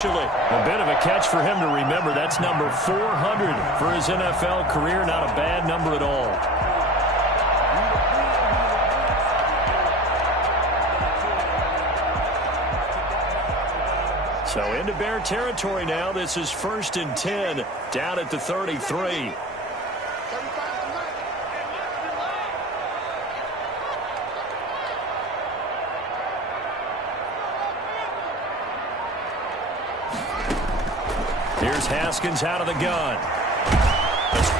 A bit of a catch for him to remember. That's number 400 for his NFL career. Not a bad number at all. So into Bear territory now. This is 1st and 10 down at the 33. Here's Haskins out of the gun.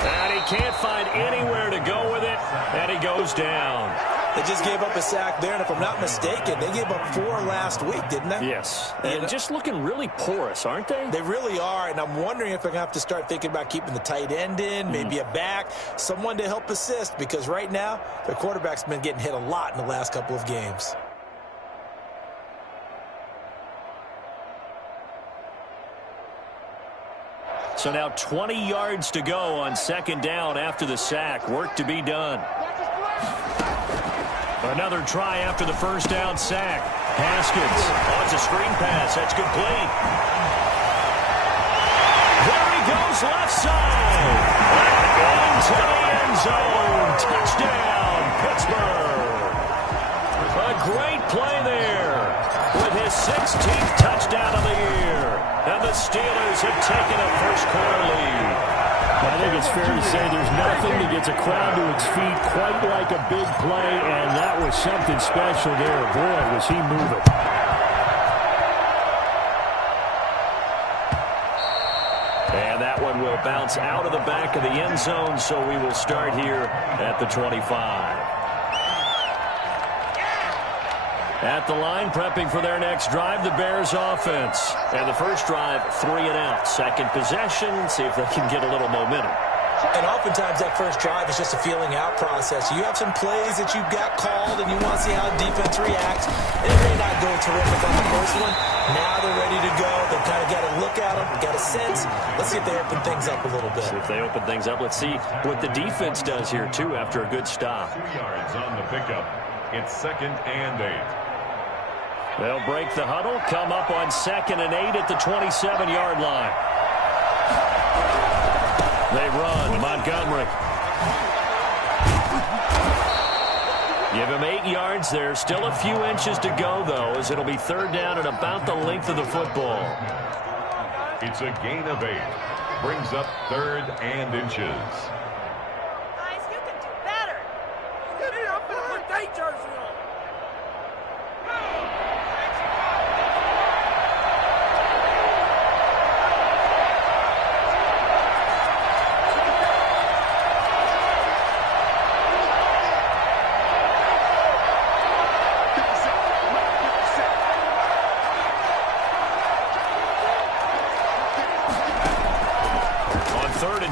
And he can't find anywhere to go with it. And he goes down. They just gave up a sack there, and if I'm not mistaken, they gave up 4 last week, didn't they? Yes. And just looking really porous, aren't they? They really are, and I'm wondering if they're going to have to start thinking about keeping the tight end in, maybe a back, someone to help assist, because right now, their quarterback's been getting hit a lot in the last couple of games. So now 20 yards to go on 2nd down after the sack. Work to be done. Another try after the 1st down sack. Haskins. Oh, it's a screen pass. That's complete. There he goes, left side. Into the end zone. Touchdown, Pittsburgh. A great play there with his 16th touchdown of the year. And the Steelers have taken a first-quarter lead. I think it's fair to say there's nothing that gets a crowd to its feet quite like a big play, and that was something special there. Boy, was he moving. And that one will bounce out of the back of the end zone, so we will start here at the 25. At the line, prepping for their next drive, the Bears offense. And the first drive, 3 and out. Second possession, see if they can get a little momentum. And oftentimes that first drive is just a feeling out process. You have some plays that you've got called, and you want to see how the defense reacts. And it may not go terrific on the first one. Now they're ready to go. They've kind of got to look at them, got a sense. Let's see if they open things up a little bit. See if they open things up. Let's see what the defense does here, too, after a good stop. 2 yards on the pickup. It's 2nd and 8. They'll break the huddle, come up on 2nd and 8 at the 27-yard line. They run. Montgomery. Give him 8 yards there. Still a few inches to go, though, as it'll be 3rd down and about the length of the football. It's a gain of 8. Brings up 3rd and inches. Guys, you can do better. Get it up and put that jersey on.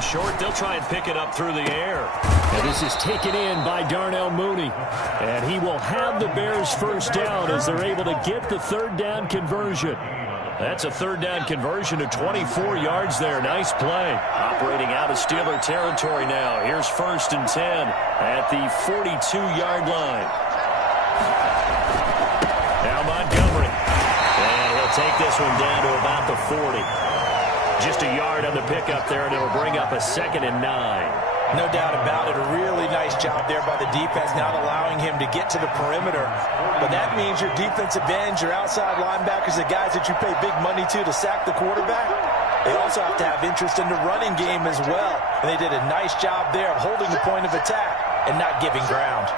Short, they'll try and pick it up through the air. And this is taken in by Darnell Mooney. And he will have the Bears first down as they're able to get the 3rd down conversion. That's a 3rd down conversion to 24 yards there. Nice play. Operating out of Steeler territory now. Here's 1st and 10 at the 42-yard line. Now Montgomery. And he'll take this one down to about the 40. Just a yard on the pickup there, and it'll bring up a 2nd and 9. No doubt about it. A really nice job there by the defense, not allowing him to get to the perimeter. But that means your defensive ends, your outside linebackers, the guys that you pay big money to sack the quarterback, they also have to have interest in the running game as well. And they did a nice job there of holding the point of attack and not giving ground.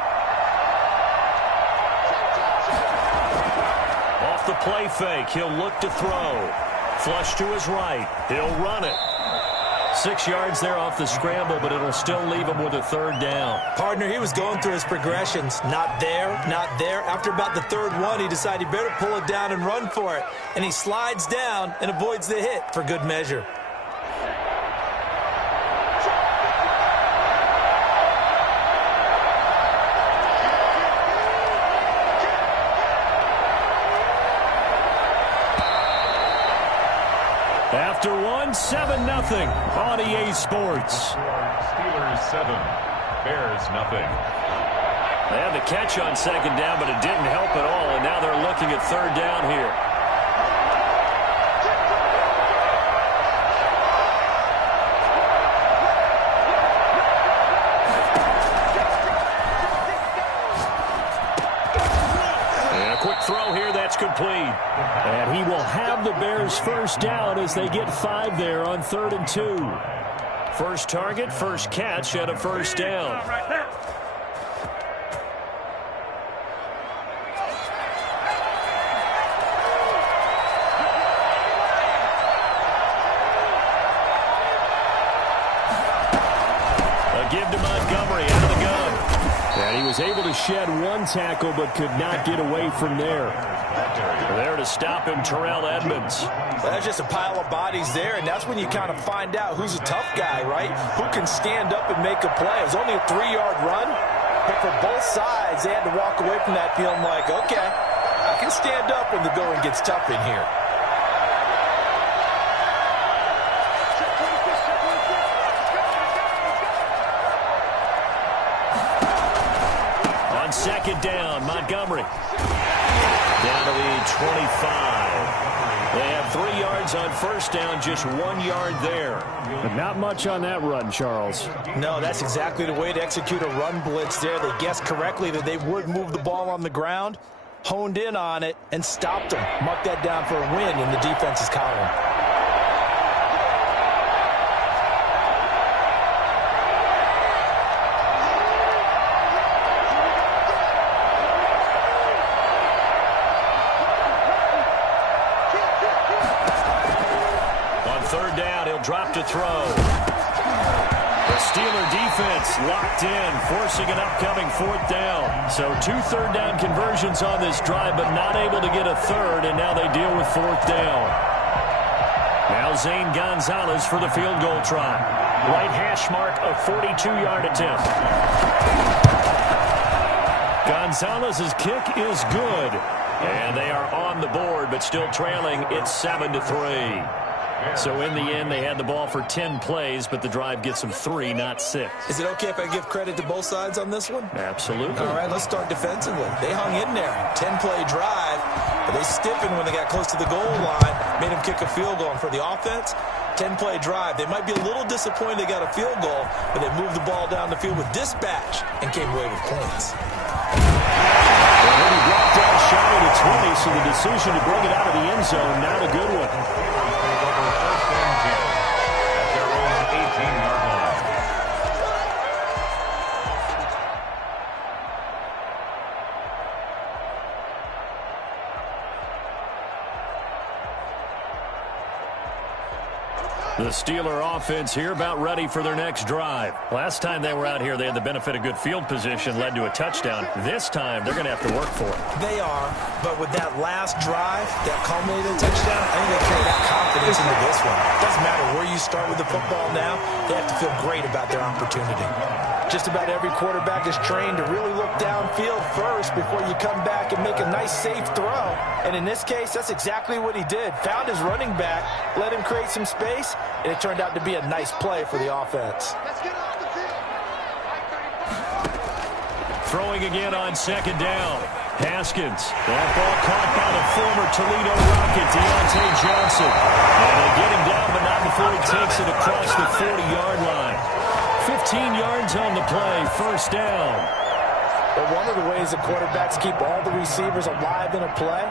Off the play fake, he'll look to throw. Flush to his right. He'll run it. 6 yards there off the scramble, but it'll still leave him with a 3rd down. Partner, he was going through his progressions. Not there, not there. After about the 3rd one, he decided he better pull it down and run for it. And he slides down and avoids the hit for good measure. After one, 7-0 on EA Sports. Steelers 7, Bears nothing. They had the catch on 2nd down, but it didn't help at all, and now they're looking at 3rd down here. Bears first down as they get 5 there on 3rd and 2. First target, first catch at a first down. A give to Montgomery out of the gun. And he was able to shed 1 tackle but could not get away from there. There to stop him, Terrell Edmonds. That's just a pile of bodies there, and that's when you kind of find out who's a tough guy, right? Who can stand up and make a play. It was only a 3-yard run, but for both sides, they had to walk away from that feeling like, okay, I can stand up when the going gets tough in here. On second down, Montgomery. Down to the 25. They have 3 yards on first down, just 1 yard there. But not much on that run, Charles. No, that's exactly the way to execute a run blitz there. They guessed correctly that they would move the ball on the ground, honed in on it, and stopped them. Mark that down for a win in the defense's column. Drop to throw. The Steeler defense locked in, forcing an upcoming 4th down. So 2 third-down conversions on this drive, but not able to get a third, and now they deal with 4th down. Now Zane Gonzalez for the field goal try. Right hash mark, a 42-yard attempt. Gonzalez's kick is good, and they are on the board, but still trailing. It's 7-3. So in the end, they had the ball for 10 plays, but the drive gets them 3, not 6. Is it okay if I give credit to both sides on this one? Absolutely. All right, let's start defensively. They hung in there. 10-play drive, but they stiffened when they got close to the goal line, made them kick a field goal. And for the offense, 10-play drive. They might be a little disappointed they got a field goal, but they moved the ball down the field with dispatch and came away with points. Already brought down shy of the 20, so the decision to bring it out of the end zone, not a good one. The Steeler offense here about ready for their next drive. Last time they were out here, they had the benefit of good field position, led to a touchdown. This time, they're going to have to work for it. They are, but with that last drive, that culminated in a touchdown, I think they carry that confidence into this one. It doesn't matter where you start with the football now, they have to feel great about their opportunity. Just about every quarterback is trained to really look downfield first before you come back and make a nice, safe throw. And in this case, that's exactly what he did. Found his running back, let him create some space, and it turned out to be a nice play for the offense. Throwing again on second down. Haskins. That ball caught by the former Toledo Rocket, Deontay Johnson. And they get him down, but not before he takes it across the 40-yard line. 15 yards on the play, first down. But one of the ways the quarterbacks keep all the receivers alive in a play,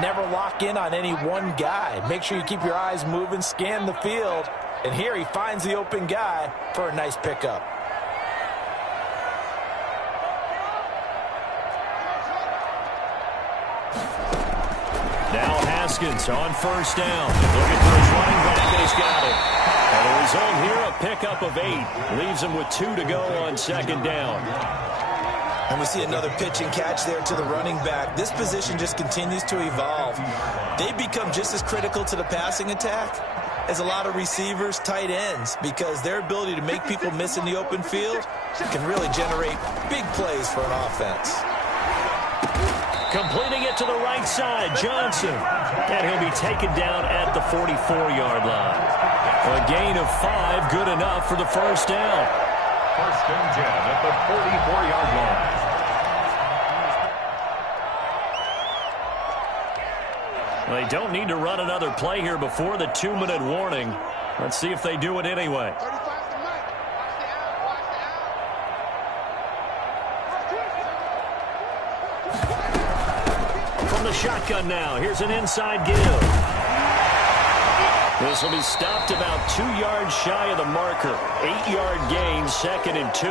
never lock in on any one guy. Make sure you keep your eyes moving, scan the field. And here he finds the open guy for a nice pickup. Now Haskins on first down. Looking for his running back, and he's got it. And the result here, a pickup of 8. Leaves him with 2 to go on second down. And we see another pitch and catch there to the running back. This position just continues to evolve. They become just as critical to the passing attack as a lot of receivers, tight ends, because their ability to make people miss in the open field can really generate big plays for an offense. Completing it to the right side, Johnson. And he'll be taken down at the 44-yard line. A gain of 5, good enough for the first down. First and 10 at the 44-yard line. They don't need to run another play here before the 2-minute warning. Let's see if they do it anyway. From the shotgun now, here's an inside give. This will be stopped about 2 yards shy of the marker. 8-yard gain, 2nd and 2.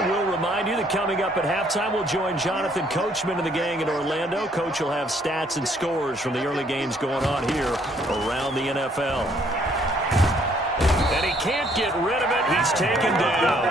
And we'll remind you that coming up at halftime, we'll join Jonathan Coachman and the gang in Orlando. Coach will have stats and scores from the early games going on here around the NFL. And he can't get rid of it. He's taken down.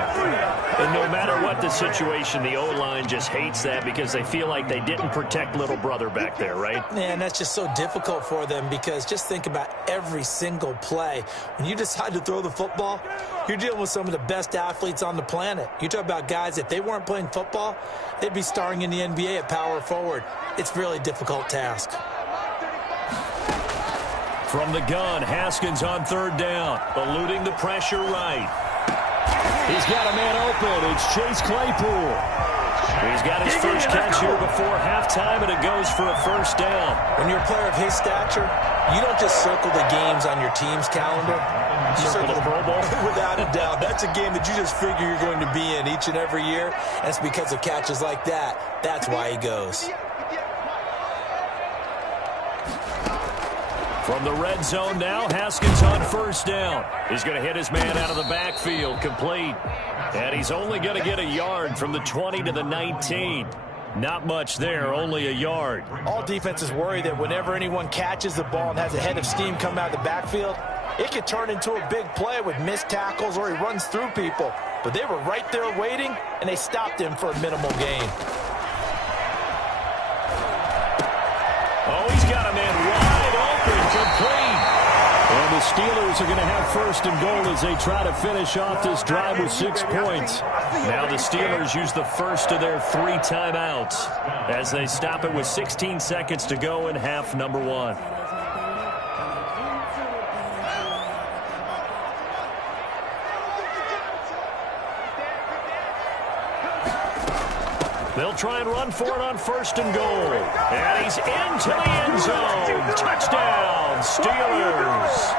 And no matter what the situation, the O-line just hates that because they feel like they didn't protect little brother back there, right? Man, that's just so difficult for them because just think about every single play. When you decide to throw the football, you're dealing with some of the best athletes on the planet. You talk about guys, if they weren't playing football, they'd be starring in the NBA at power forward. It's a really difficult task. From the gun, Haskins on 3rd down, eluding the pressure right. He's got a man open. It's Chase Claypool. He's got his first catch here before halftime, and it goes for a 1st down. When you're a player of his stature, you don't just circle the games on your team's calendar. You circle the Pro Bowl? Without a doubt. That's a game that you just figure you're going to be in each and every year, and it's because of catches like that. That's why he goes. From the red zone now, Haskins on 1st down. He's going to hit his man out of the backfield, complete. And he's only going to get a yard from the 20 to the 19. Not much there, only a yard. All defenses worry that whenever anyone catches the ball and has a head of steam come out of the backfield, it could turn into a big play with missed tackles or he runs through people. But they were right there waiting, and they stopped him for a minimal gain. Oh, he's got a man wide open, complete. And the Steelers are going to have 1st and goal as they try to finish off this drive with 6 points. Now the Steelers use the first of their 3 timeouts as they stop it with 16 seconds to go in half number 1. They'll try and run for it on 1st and goal. And he's into the end zone. Touchdown, Steelers.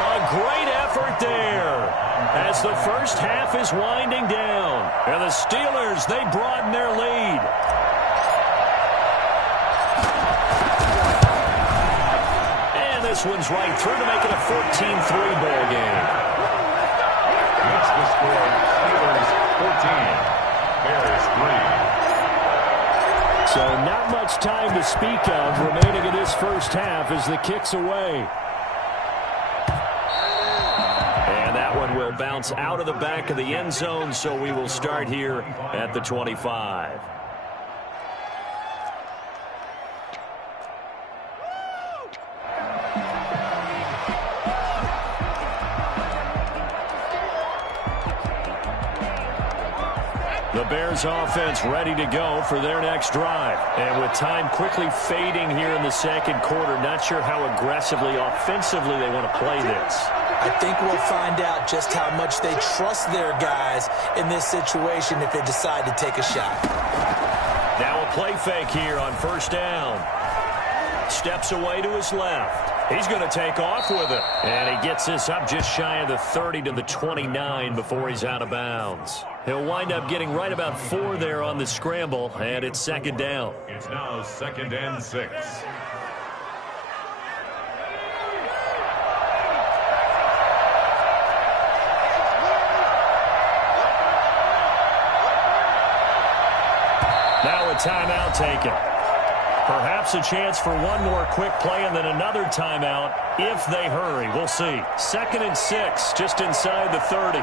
A great effort there as the first half is winding down. And the Steelers, they broaden their lead. And this one's right through to make it a 14-3 ball game. That's the score. Steelers 14, Bears 3. So not much time to speak of remaining in this first half as the kick's away. And that one will bounce out of the back of the end zone, so we will start here at the 25. The Bears offense ready to go for their next drive. And with time quickly fading here in the 2nd quarter, not sure how aggressively, offensively they want to play this. I think we'll find out just how much they trust their guys in this situation if they decide to take a shot. Now a play fake here on 1st down. Steps away to his left. He's going to take off with it. And he gets this up just shy of the 30 to the 29 before he's out of bounds. He'll wind up getting right about 4 there on the scramble, and it's 2nd down. It's now 2nd and 6. Now a timeout taken. Perhaps a chance for one more quick play and then another timeout if they hurry. We'll see. 2nd and 6, just inside the 30.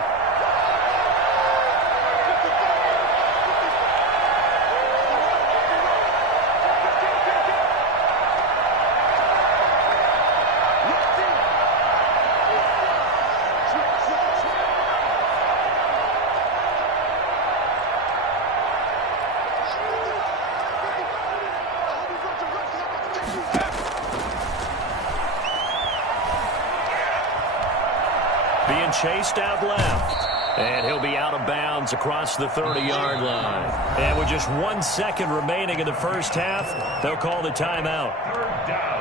Being chased out left. And he'll be out of bounds across the 30-yard line. And with just 1 second remaining in the first half, they'll call the timeout. 3rd down.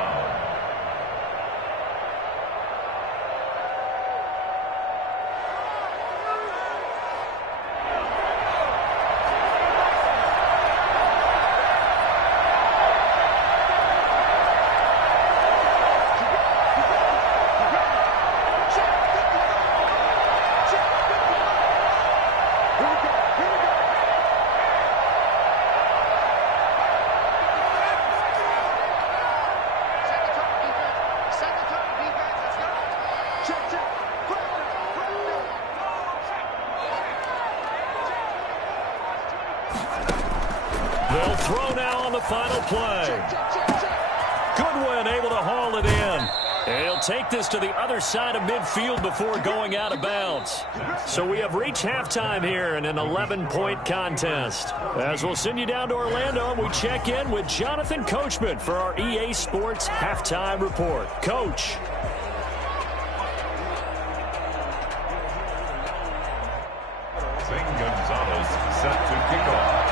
final play. Goodwin able to haul it in. And he'll take this to the other side of midfield before going out of bounds. So we have reached halftime here in an 11-point contest. As we'll send you down to Orlando, and we check in with Jonathan Coachman for our EA Sports Halftime Report. Coach. Gonzalez set to kick off.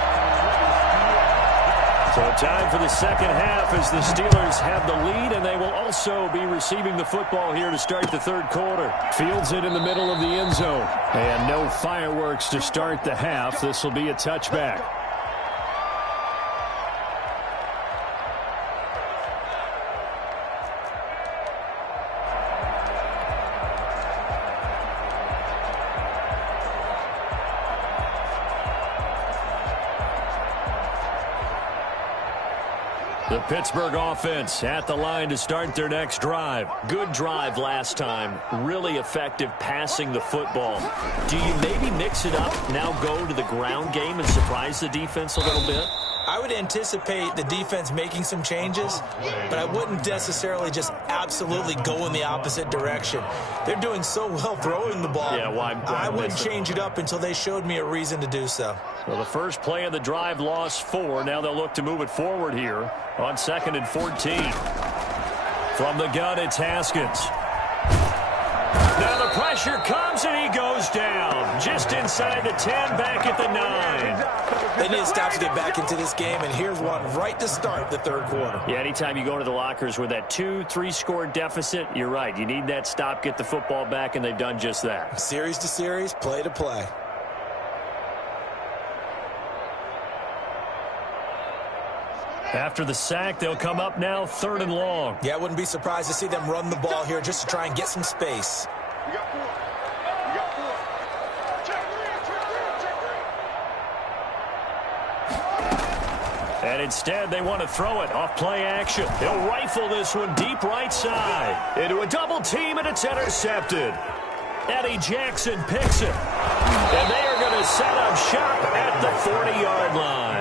So time for the second half as the Steelers have the lead, and they will also be receiving the football here to start the third quarter. Fields it in the middle of the end zone. And no fireworks to start the half. This will be a touchback. The Pittsburgh offense at the line to start their next drive. Good drive last time. Really effective passing the football. Do you maybe mix it up, now go to the ground game and surprise the defense a little bit? I would anticipate the defense making some changes, but I wouldn't necessarily just absolutely go in the opposite direction. They're doing so well throwing the ball. Yeah, why I wouldn't change it up until they showed me a reason to do so. Well, the first play of the drive lost 4. Now they'll look to move it forward here on 2nd and 14. From the gun, it's Haskins. Now the pressure comes and he goes down. Just inside the 10, back at the 9. They need to stop to get back into this game, and here's one right to start the third quarter. Yeah, anytime you go to the lockers with that 2-3 score deficit, you're right. You need that stop, get the football back, and they've done just that. Series to series, play to play. After the sack, they'll come up now 3rd and long. Yeah, I wouldn't be surprised to see them run the ball here just to try and get some space. And instead, they want to throw it off play action. They'll rifle this one deep right side. Into a double team, and it's intercepted. Eddie Jackson picks it. And they are going to set up shop at the 40-yard line.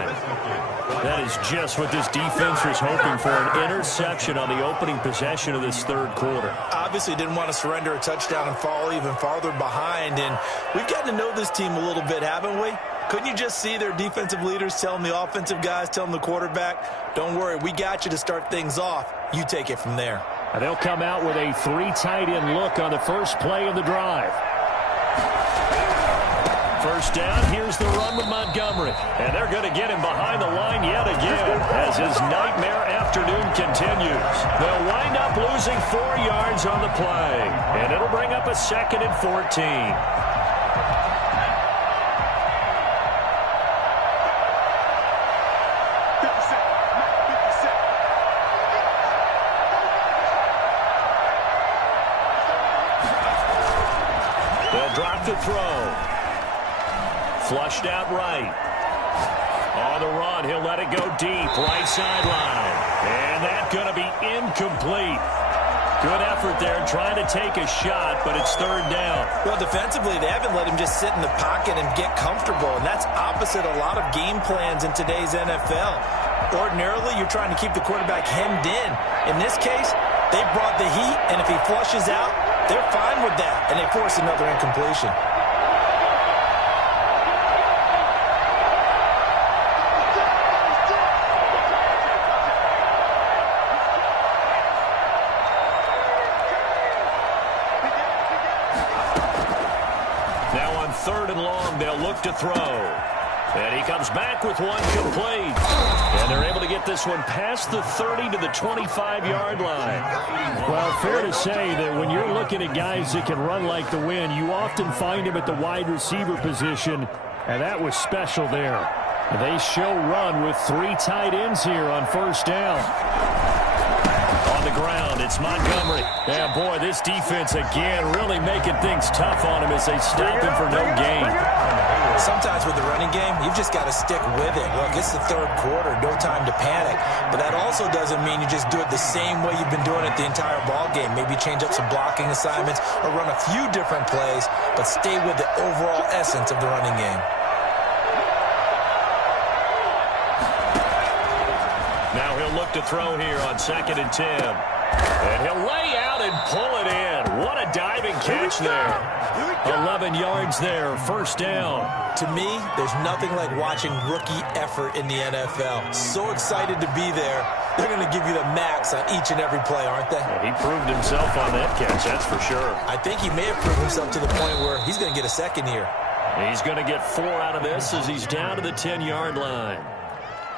That is just what this defense was hoping for, an interception on the opening possession of this third quarter. Obviously didn't want to surrender a touchdown and fall even farther behind, and we've gotten to know this team a little bit, haven't we? Couldn't you just see their defensive leaders telling the offensive guys, telling the quarterback, don't worry, we got you to start things off. You take it from there. And they'll come out with a 3 tight end look on the first play of the drive. First down, here's the run with Montgomery. And they're going to get him behind the line yet again as his nightmare afternoon continues. They'll wind up losing 4 yards on the play. And it'll bring up a 2nd and 14. They'll drop the throw. Flushed out right. On the run, he'll let it go deep, right sideline. And that's going to be incomplete. Good effort there, trying to take a shot, but it's 3rd down. Well, defensively, they haven't let him just sit in the pocket and get comfortable, and that's opposite a lot of game plans in today's NFL. Ordinarily, you're trying to keep the quarterback hemmed in. In this case, they brought the heat, and if he flushes out, they're fine with that, and they force another incompletion. Now on 3rd and long, they'll look to throw. And he comes back with one complete. And they're able to get this one past the 30 to the 25-yard line. Well, fair to say that when you're looking at guys that can run like the wind, you often find him at the wide receiver position, and that was special there. They show run with 3 tight ends here on first down. On the ground, it's Montgomery. Yeah, boy, this defense again really making things tough on him as they stop him for no gain. Sometimes with the running game, you've just got to stick with it. Look, it's the third quarter, no time to panic. But that also doesn't mean you just do it the same way you've been doing it the entire ball game. Maybe change up some blocking assignments or run a few different plays, but stay with the overall essence of the running game. to throw here on 2nd and 10. And he'll lay out and pull it in. What a diving catch there. 11 yards there, first down. To me, there's nothing like watching rookie effort in the NFL. So excited to be there. They're going to give you the max on each and every play, aren't they? Yeah, he proved himself on that catch, that's for sure. I think he may have proved himself to the point where he's going to get a second here. He's going to get 4 out of this as he's down to the 10-yard line.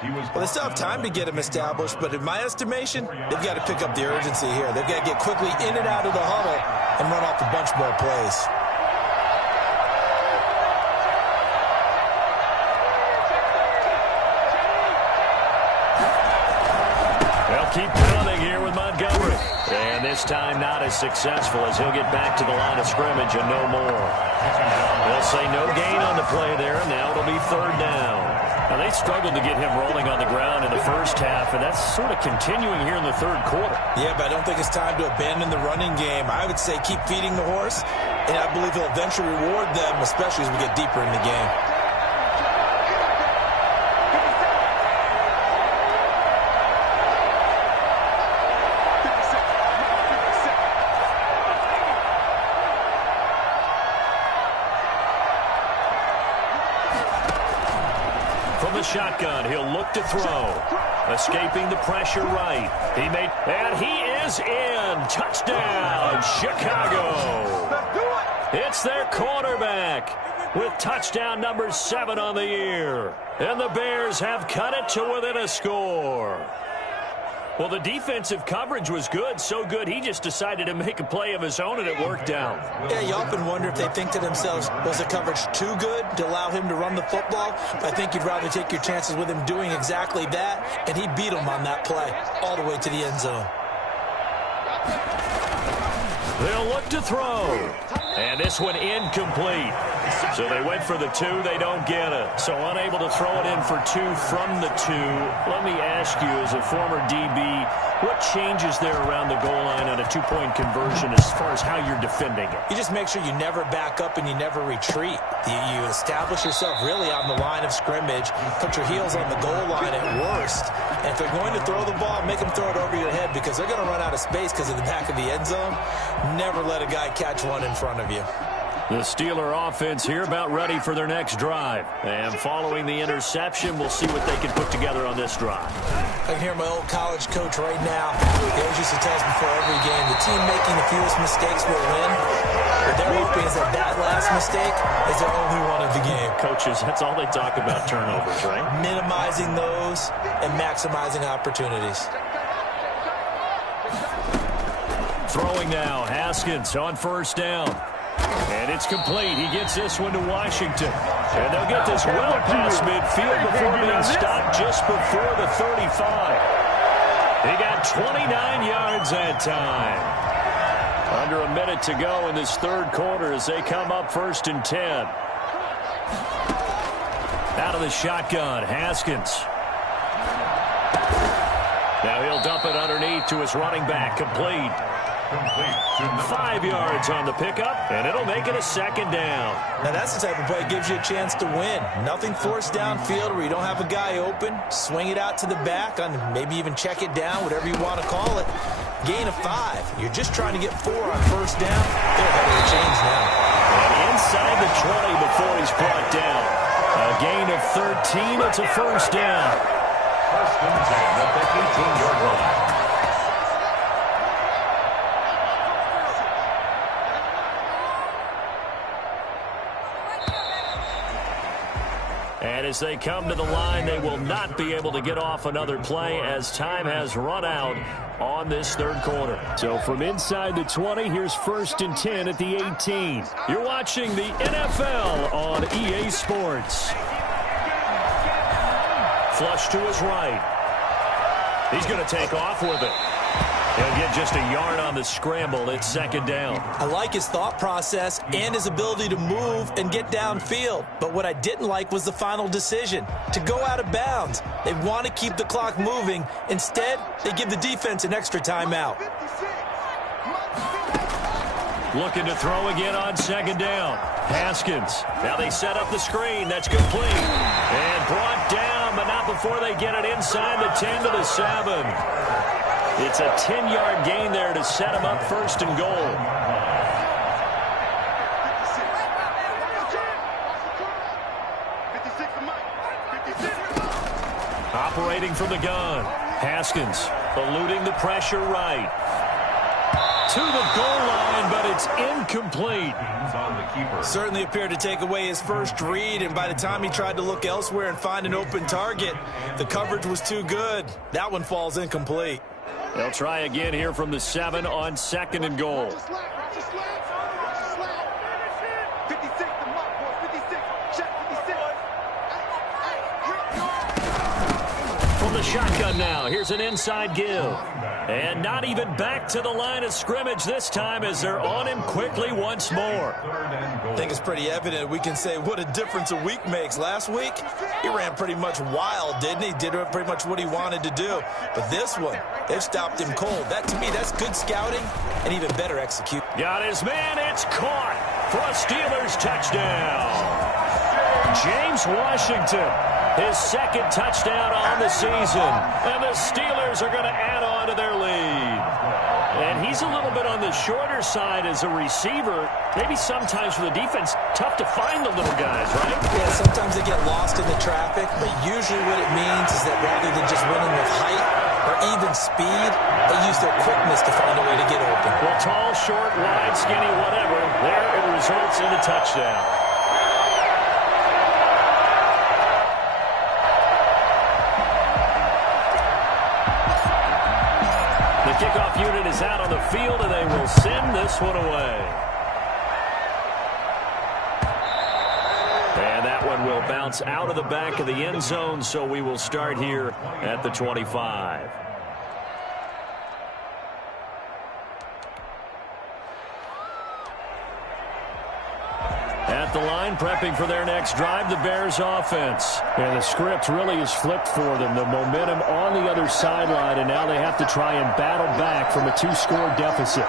Well, they still have time to get him established, but in my estimation, they've got to pick up the urgency here. They've got to get quickly in and out of the huddle and run off a bunch more plays. They'll keep pounding here with Montgomery. And this time not as successful as he'll get back to the line of scrimmage and no more. They'll say no gain on the play there, and now it'll be 3rd down. Now, they struggled to get him rolling on the ground in the first half, and that's sort of continuing here in the 3rd quarter. Yeah, but I don't think it's time to abandon the running game. I would say keep feeding the horse, and I believe he'll eventually reward them, especially as we get deeper in the game. Shotgun, he'll look to throw. Escaping the pressure right. And he is in. Touchdown, Chicago. It's their quarterback with touchdown number 7 on the year. And the Bears have cut it to within a score. Well, the defensive coverage was good, so good he just decided to make a play of his own, and it worked out. Yeah, you often wonder if they think to themselves, was the coverage too good to allow him to run the football? I think you'd rather take your chances with him doing exactly that, and he beat him on that play all the way to the end zone. They'll look to throw. And this one incomplete. So they went for the 2. They don't get it. So unable to throw it in for 2 from the 2. Let me ask you, as a former DB, what changes there around the goal line on a 2-point conversion as far as how you're defending it? You just make sure you never back up and you never retreat. You establish yourself really on the line of scrimmage, put your heels on the goal line at worst. And if they're going to throw the ball, make them throw it over your head because they're going to run out of space because of the back of the end zone. Never let a guy catch one in front of you. The Steeler offense here about ready for their next drive. And following the interception, we'll see what they can put together on this drive. I can hear my old college coach right now. He always used to tell us before every game, the team making the fewest mistakes will win. What they're hoping is that last mistake is their only one of the game. Coaches, that's all they talk about, turnovers, right? Minimizing those and maximizing opportunities. Throwing now, Haskins on 1st down. And it's complete. He gets this one to Washington. And they'll get this well past midfield before being stopped just before the 35. He got 29 yards that time. Under a minute to go in this 3rd quarter as they come up 1st and 10. Out of the shotgun, Haskins. Now he'll dump it underneath to his running back, complete. 5 yards on the pickup, and it'll make it a 2nd down. Now that's the type of play that gives you a chance to win. Nothing forced downfield where you don't have a guy open. Swing it out to the back, on maybe even check it down, whatever you want to call it. Gain of 5. You're just trying to get 4 on 1st down. They're ahead of the chains now. And inside the 20 before he's brought down. A gain of 13. It's a 1st down. 1st and 10 at the 18-yard line. And as they come to the line, they will not be able to get off another play as time has run out on this 3rd quarter. So from inside the 20, here's 1st and 10 at the 18. You're watching the NFL on EA Sports. Flush to his right. He's going to take off with it. He'll get just a yard on the scramble. It's 2nd down. I like his thought process and his ability to move and get downfield. But what I didn't like was the final decision, to go out of bounds. They want to keep the clock moving. Instead, they give the defense an extra timeout. Looking to throw again on 2nd down. Haskins. Now they set up the screen. That's complete. And brought down, but not before they get it inside the 10 to the 7. It's a 10-yard gain there to set them up first and goal. Operating from the gun. Haskins eluding the pressure right. To the goal line, but it's incomplete. Certainly appeared to take away his first read, and by the time he tried to look elsewhere and find an open target, the coverage was too good. That one falls incomplete. They'll try again here from the 7 on 2nd and goal. From the shotgun now, here's an inside give. And not even back to the line of scrimmage this time as they're on him quickly once more. I think it's pretty evident. We can say what a difference a week makes. Last week, he ran pretty much wild, didn't he? Did pretty much what he wanted to do. But this one, they've stopped him cold. That, to me, that's good scouting and even better execution. Got his man. It's caught for a Steelers touchdown. James Washington, his 2nd touchdown on the season. And the Steelers are going to add on to their lead. And he's a little bit on the shorter side as a receiver. Maybe sometimes for the defense, tough to find the little guys, right? Yeah, sometimes they get lost in the traffic, but usually what it means is that rather than just winning with height or even speed, they use their quickness to find a way to get open. Well, tall, short, wide, skinny, whatever, there it results in a touchdown. The kickoff unit is out on the field, and they will send this one away. And that one will bounce out of the back of the end zone, so we will start here at the 25. At the line, prepping for their next drive, the Bears offense. And the script really is flipped for them. The momentum on the other sideline, and now they have to try and battle back from a 2-score deficit.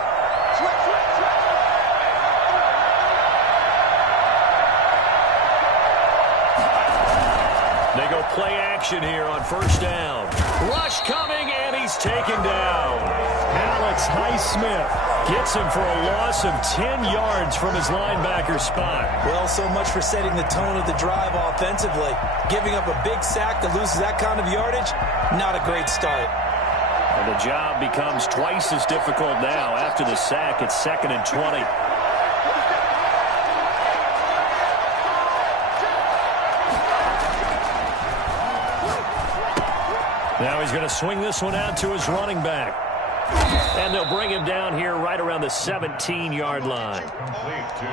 They go play action here on 1st down. Rush coming, and he's taken down. Alex Highsmith gets him for a loss of 10 yards from his linebacker spot. Well, so much for setting the tone of the drive offensively. Giving up a big sack that loses that kind of yardage, not a great start. And the job becomes twice as difficult now. After the sack, it's 2nd and 20. Now he's going to swing this one out to his running back. And they'll bring him down here right around the 17-yard line.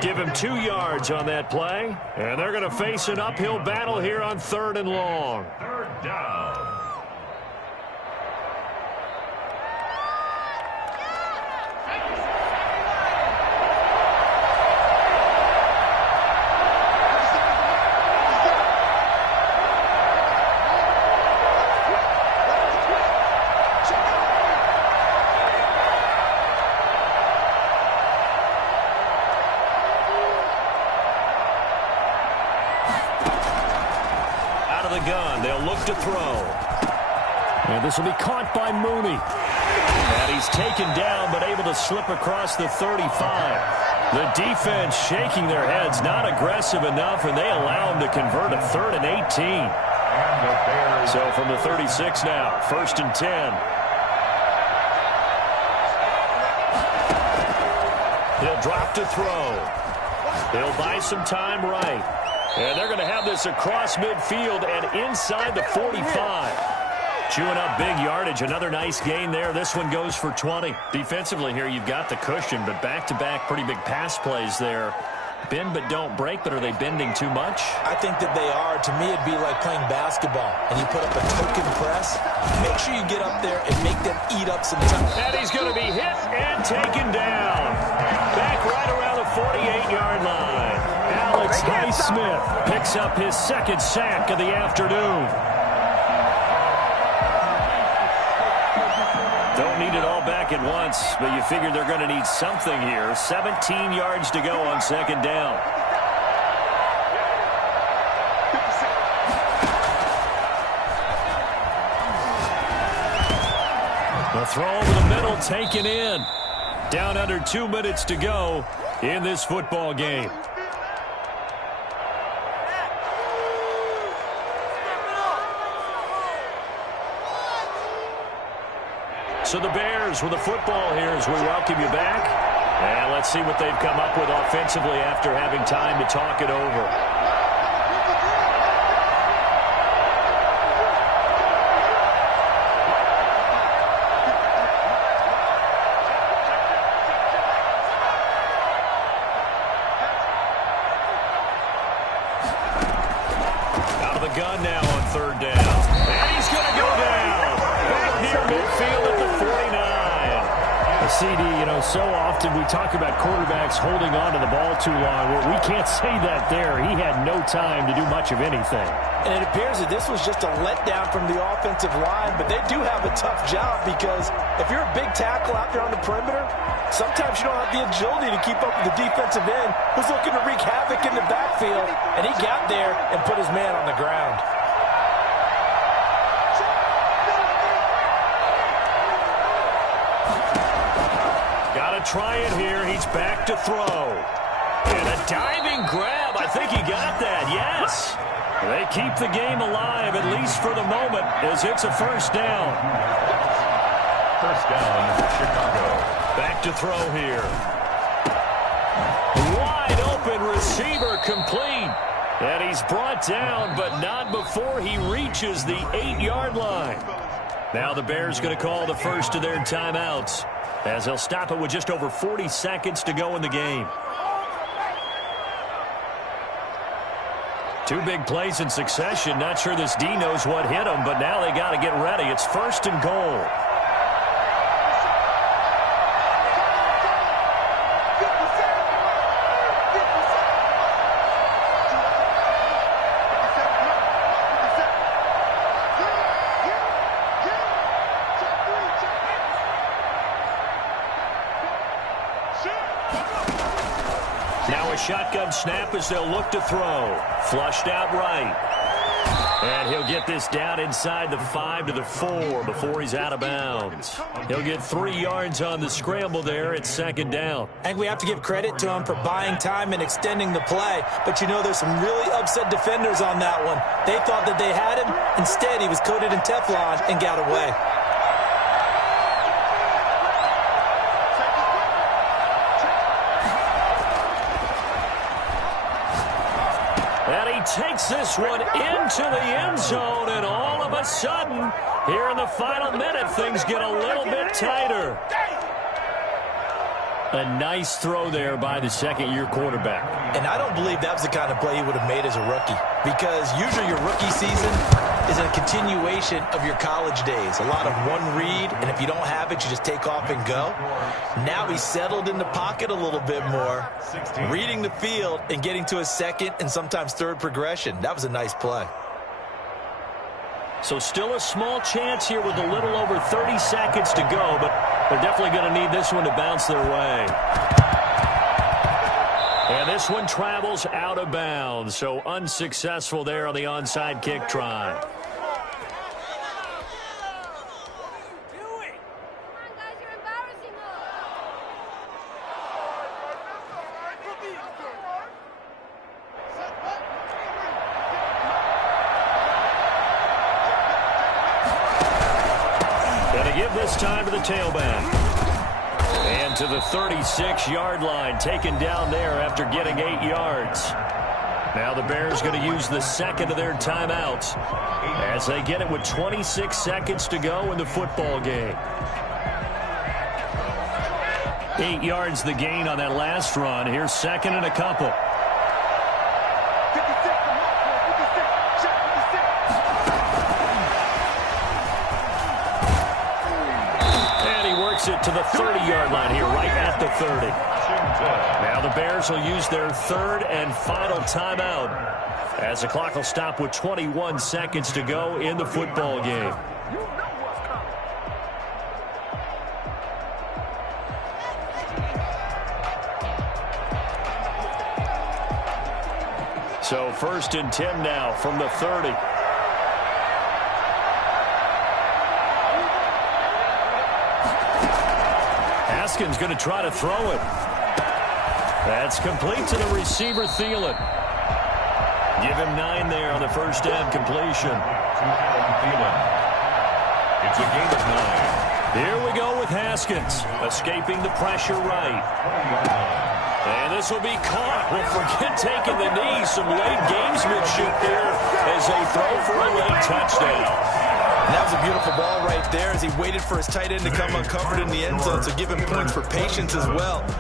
Give him 2 yards on that play. And they're going to face an uphill battle here on 3rd and long. 3rd down. To throw. And this will be caught by Mooney. And he's taken down, but able to slip across the 35. The defense shaking their heads, not aggressive enough, and they allow him to convert a 3rd and 18. So from the 36 now, 1st and 10. He'll drop to throw. He'll buy some time right. And they're going to have this across midfield and inside the 45. Chewing up big yardage. Another nice gain there. This one goes for 20. Defensively here, you've got the cushion, but back-to-back pretty big pass plays there. Bend but don't break, but are they bending too much? I think that they are. To me, it'd be like playing basketball, and you put up a token press. Make sure you get up there and make them eat up some time. And he's going to be hit and taken down. Back right around the 48-yard line. Alex Highsmith picks up his 2nd sack of the afternoon. Don't need it all back at once, but you figure they're going to need something here. 17 yards to go on 2nd down. throw over the middle taken in. Down under 2 minutes to go in this football game. So the Bears with the football here as we welcome you back. And let's see what they've come up with offensively after having time to talk it over. Out of the gun now on third down. And he's going to go down. Back near midfield at the 49. CD, so often we talk about quarterbacks holding on to the ball too long. Well, we can't say that there. He had no time to do much of anything. And it appears that this was just a letdown from the offensive line, but they do have a tough job because if you're a big tackle out there on the perimeter, sometimes you don't have the agility to keep up with the defensive end who's looking to wreak havoc in the backfield, and he got there and put his man on the ground. Try it here. He's back to throw. And a diving grab. I think he got that. Yes. They keep the game alive, at least for the moment, as it's a first down. First down, Chicago. Back to throw here. Wide open receiver complete. And he's brought down, but not before he reaches the 8-yard line. Now the Bears going to call the first of their timeouts, as they'll stop it with just over 40 seconds to go in the game. Two big plays in succession. Not sure this D knows what hit him, but now they got to get ready. It's first and goal. Now a shotgun snap as they'll look to throw. Flushed out right. And he'll get this down inside the 5 to the 4 before he's out of bounds. He'll get 3 yards on the scramble there at second down. I think we have to give credit to him for buying time and extending the play. But, there's some really upset defenders on that one. They thought that they had him. Instead, he was coated in Teflon and got away. Takes this one into the end zone, and all of a sudden, here in the final minute, things get a little bit tighter. A nice throw there by the second-year quarterback. And I don't believe that was the kind of play he would have made as a rookie, because usually your rookie season is a continuation of your college days. A lot of one read, and if you don't have it, you just take off and go. Now he's settled in the pocket a little bit more, reading the field and getting to a second and sometimes third progression. That was a nice play. So still a small chance here with a little over 30 seconds to go, but they're definitely going to need this one to bounce their way. And this one travels out of bounds, so unsuccessful there on the onside kick try. Give this time to the tailback. And to the 36-yard line, taken down there after getting 8 yards. Now the Bears going to use the second of their timeouts as they get it with 26 seconds to go in the football game. 8 yards the gain on that last run. Here's second and a couple. It to the 30-yard line here, right at the 30. Now the Bears will use their third and final timeout as the clock will stop with 21 seconds to go in the football game. So first and 10 now from the 30. Haskins going to try to throw it. That's complete to the receiver, Thielen. Give him 9 there on the first down completion. It's a gain of 9. Here we go with Haskins, escaping the pressure right. And this will be caught. Well, forget taking the knee. Some late gamesmanship there as they throw for a late touchdown. And that was a beautiful ball right there as he waited for his tight end to come uncovered in the end zone, so give him points for patience as well.